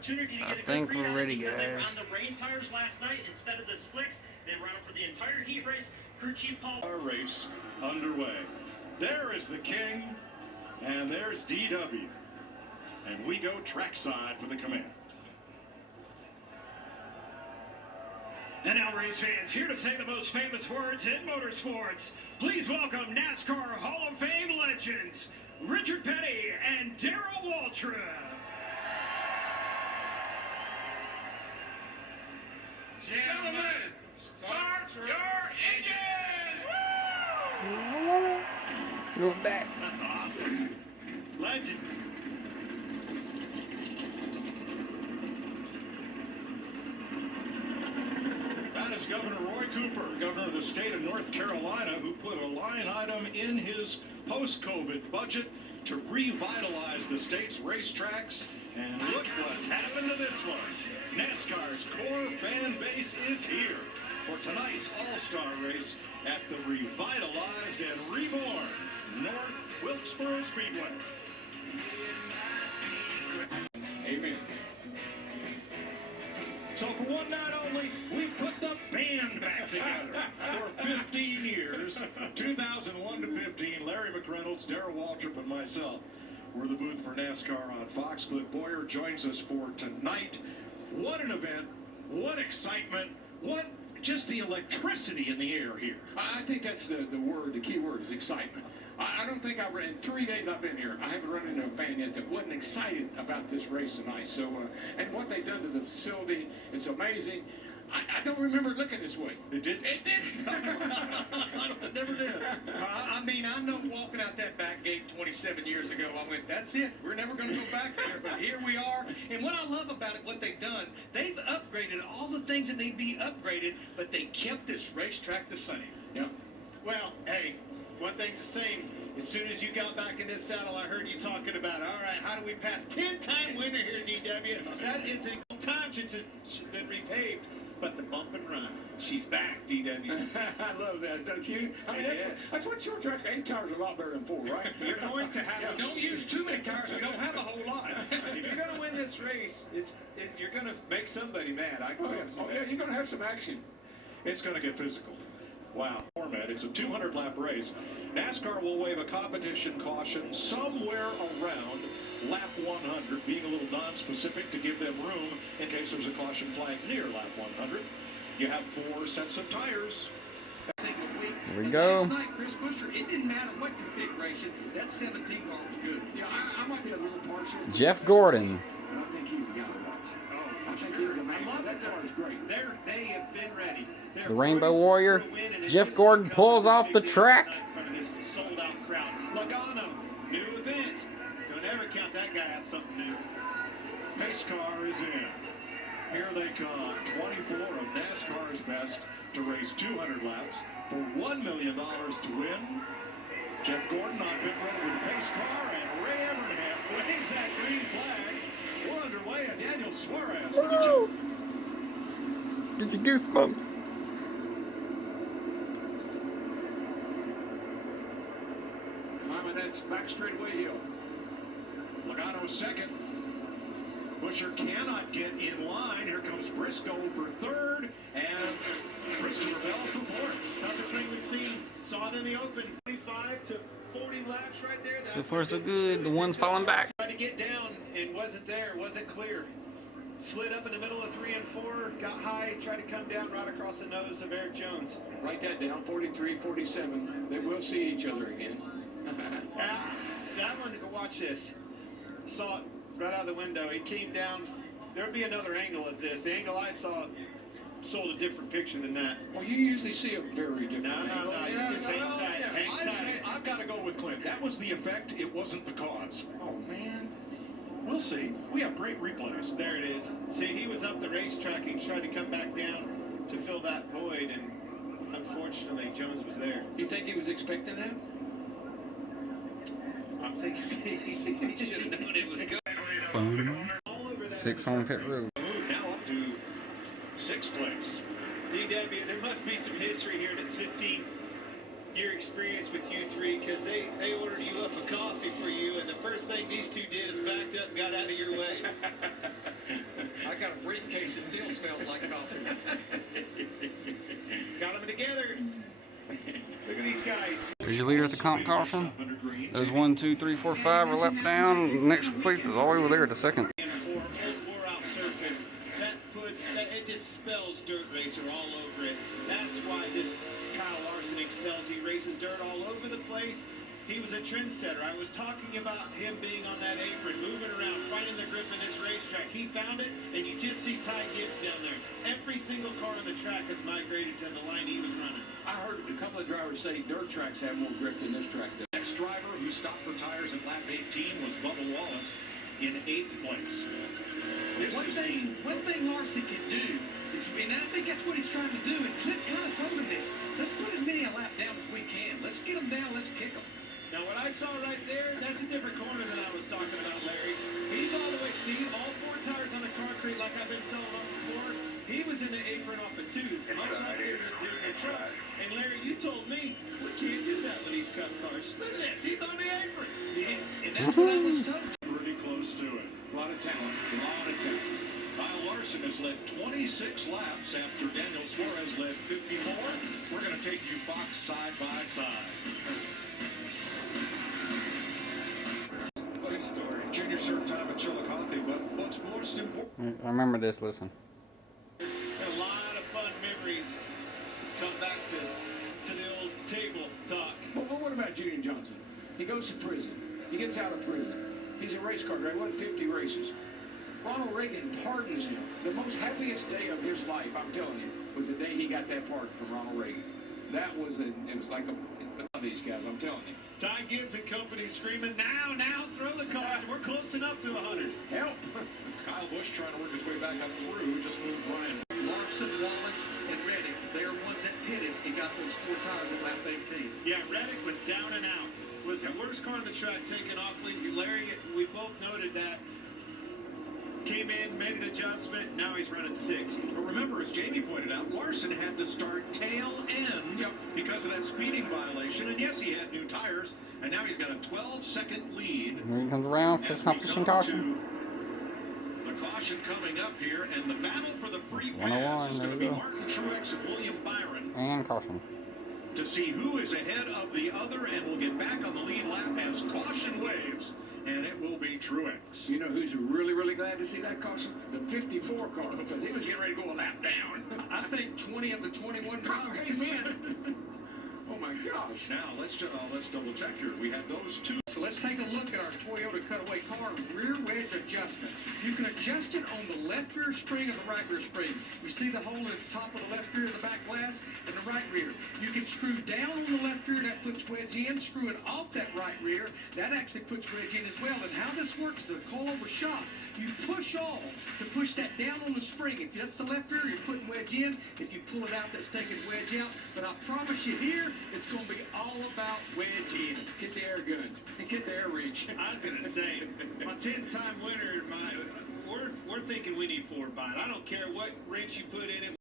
opportunity to get I think we're ready, because they ran guys. the rain tires last night instead of the slicks. They ran them for the entire heat race. Crew chief Paul. Our race underway. There is the king, and there's DW. And we go trackside for the command. And now, race fans, here to say the most famous words in motorsports. Please welcome NASCAR Hall of Fame legends, Richard Petty and Darrell Waltrip. Gentlemen, start your engine! Go back. That's awesome. Legends. That is Governor Roy Cooper, governor of the state of North Carolina, who put a line item in his post-COVID budget to revitalize the state's racetracks. And look what's happened to this one. NASCAR's core fan base is here for tonight's all-star race at the revitalized and reborn North Wilkesboro Speedway. Amen. So for one night only, we put the band back together. For 15 years, 2001 to 15, Larry McReynolds, Darrell Waltrip, and myself were the booth for NASCAR on Fox. Cliff Boyer joins us for tonight. What an event, what excitement, what just the electricity in the air here. I think that's the word, the key word is excitement. I don't think I've in 3 days I've been here, I haven't run into a fan yet that wasn't excited about this race tonight. So, and what they've done to the facility, it's amazing. I don't remember it looking this way. It did? It did. It never did. I mean, I know walking out that back gate 27 years ago, I went, that's it. We're never going to go back there. But here we are. And what I love about it, what they've done, they've upgraded all the things that need to be upgraded, but they kept this racetrack the same. Yeah. Well, hey, one thing's the same. As soon as you got back in this saddle, I heard you talking about, all right, how do we pass 10-time winner here, DW? That is a long time since it's been repaved. But the bump and run, she's back, DW. I love that, don't you? I mean, that's what short track 8 tires are a lot better than 4, right? You're going to have, don't use too many tires, we don't have a whole lot. If you're going to win this race, you're going to make somebody mad. Oh, yeah, you're going to have some action. It's going to get physical. Wow. Format. It's a 200-lap race. NASCAR will waive a competition caution somewhere around lap 100, being a little non-specific to give them room in case there's a caution flag near lap 100. You have 4 sets of tires. Here we go. Last night, Chris Buescher, it didn't matter what configuration, that 17 car was good. Yeah, I might be a little partial. Jeff Gordon. I think he's the guy to watch. I think he's amazing. That car is great. They have been ready. The Rainbow Warrior. Jeff Gordon pulls off the track. In front of this sold-out crowd. Logano, new event. Don't ever count that guy out something new. Pace car is in. Here they come. 24 of NASCAR's best to race 200 laps for $1 million to win. Jeff Gordon on pit road with the pace car, and Ray Evernham waves that green flag. We're underway, and Daniel Suarez. Woo! Get your goosebumps. Climbing that back straightaway hill. Logano second. Buescher cannot get in line. Here comes Briscoe for third, and Christopher Bell for fourth. Toughest thing we've seen. Saw it in the open. 25 to 40 laps right there. So far so good. The one's falling back. Tried to get down and wasn't there. Wasn't clear. Slid up in the middle of 3 and 4. Got high. Tried to come down right across the nose of Eric Jones. Write that down. 43, 47. They will see each other again. That one, go watch this. Saw it right out of the window. He came down. There'll be another angle of this. The angle I saw sold a different picture than that. Well, you usually see a very different No. angle. You just hang tight. Hang tight. I've got to go with Clint. That was the effect. It wasn't the cause. Oh, man. We'll see. We have great replays. There it is. See, he was up the racetrack and tried to come back down to fill that void, and unfortunately, Jones was there. You think he was expecting that? I'm thinking he should have known it was good. Boom. 6 on pit road. Move now up to 6th place. DW, there must be some history here that's 15-year experience with you three, because they ordered you up a coffee for you, and the first thing these two did is backed up and got out of your way. I got a briefcase that still smells like coffee. Got them together. Look at these guys. There's your leader at the comp caution. Those 1, 2, 3, 4, 5 are left down. Next place is all over there at the second. And for wore out surface, it just spells dirt racer all over it. That's why this Kyle Larson excels. He races dirt all over the place. He was a trendsetter. I was talking about him being on that apron, moving around, finding the grip in this racetrack. He found it, and you just see Ty Gibbs down there. Every single car on the track has migrated to the line he was running. I heard a couple of drivers say dirt tracks have more grip than this track does. Next driver who stopped for tires at lap 18 was Bubba Wallace in 8th place. One thing Larson can do is, and I think that's what he's trying to do, and Clint kind of told him this. Let's put as many a lap down as we can. Let's get them down. Let's kick them. Now, what I saw right there, that's a different corner than I was talking about, Larry. He's all the way, see, all 4 tires on the concrete like I've been selling off before. He was in the apron off of 2, much like they're in the trucks. And Larry, you told me, we can't do that with these cup cars. Look at this, he's on the apron. And that's what I was told. Pretty close to it. A lot of talent. A lot of talent. Kyle Larson has led 26 laps after Daniel Suarez led 50 more. We're going to take you Fox side by side. Story. Junior served time at Chillicothe, but what's most important? I remember this, listen. A lot of fun memories come back to the old table talk. But what about Julian Johnson? He goes to prison. He gets out of prison. He's a race car driver. He won 50 races. Ronald Reagan pardons him. The most happiest day of his life, I'm telling you, was the day he got that pardon from Ronald Reagan. That was it was like these guys, I'm telling you. Ty Gibbs and company screaming, now, throw the car. We're close enough to 100. Help! Kyle Busch trying to work his way back up through, just moved Brian. Larson, Wallace, and Reddick, they're ones that pitted and got those 4 tires at lap 18. Yeah, Reddick was down and out. Was the worst car on the track, taken off. Larry, we both noted that. Came in, made an adjustment, now he's running 6th. But remember, as Jamie pointed out, Larson had to start tail end because of that speeding violation. And yes, he had new tires, and now he's got a 12-second lead. Here he comes around for competition caution. The caution coming up here, and the battle for the free 101, pass is going to be there you go. Martin Truex and William Byron And caution. to see who is ahead of the other, and will get back on the lead lap as caution waves. And it will be Truex. You know who's really, really glad to see that caution? The 54 car, because he was getting ready to go a lap down. I think 20 of the 21 drivers. Amen. Oh my gosh. Now let's double check here. We have those 2. So let's take a look at our Toyota cutaway car rear wedge adjustment. You can adjust it on the left rear spring or the right rear spring. You see the hole at the top of the left rear of the back glass and the right rear. You can screw down on the left rear, that puts wedge in. Screw it off that right rear, that actually puts wedge in as well. And how this works is a coilover shock. You push off to push that down on the spring. If that's the left rear, you're putting wedge in. If you pull it out, that's taking wedge out. But I promise you here, it's going to be all about wedge in. Get the air gun. Get the air reach. I was going to say, my 10-time winner, we're thinking we need 4 bind. I don't care what wrench you put in it.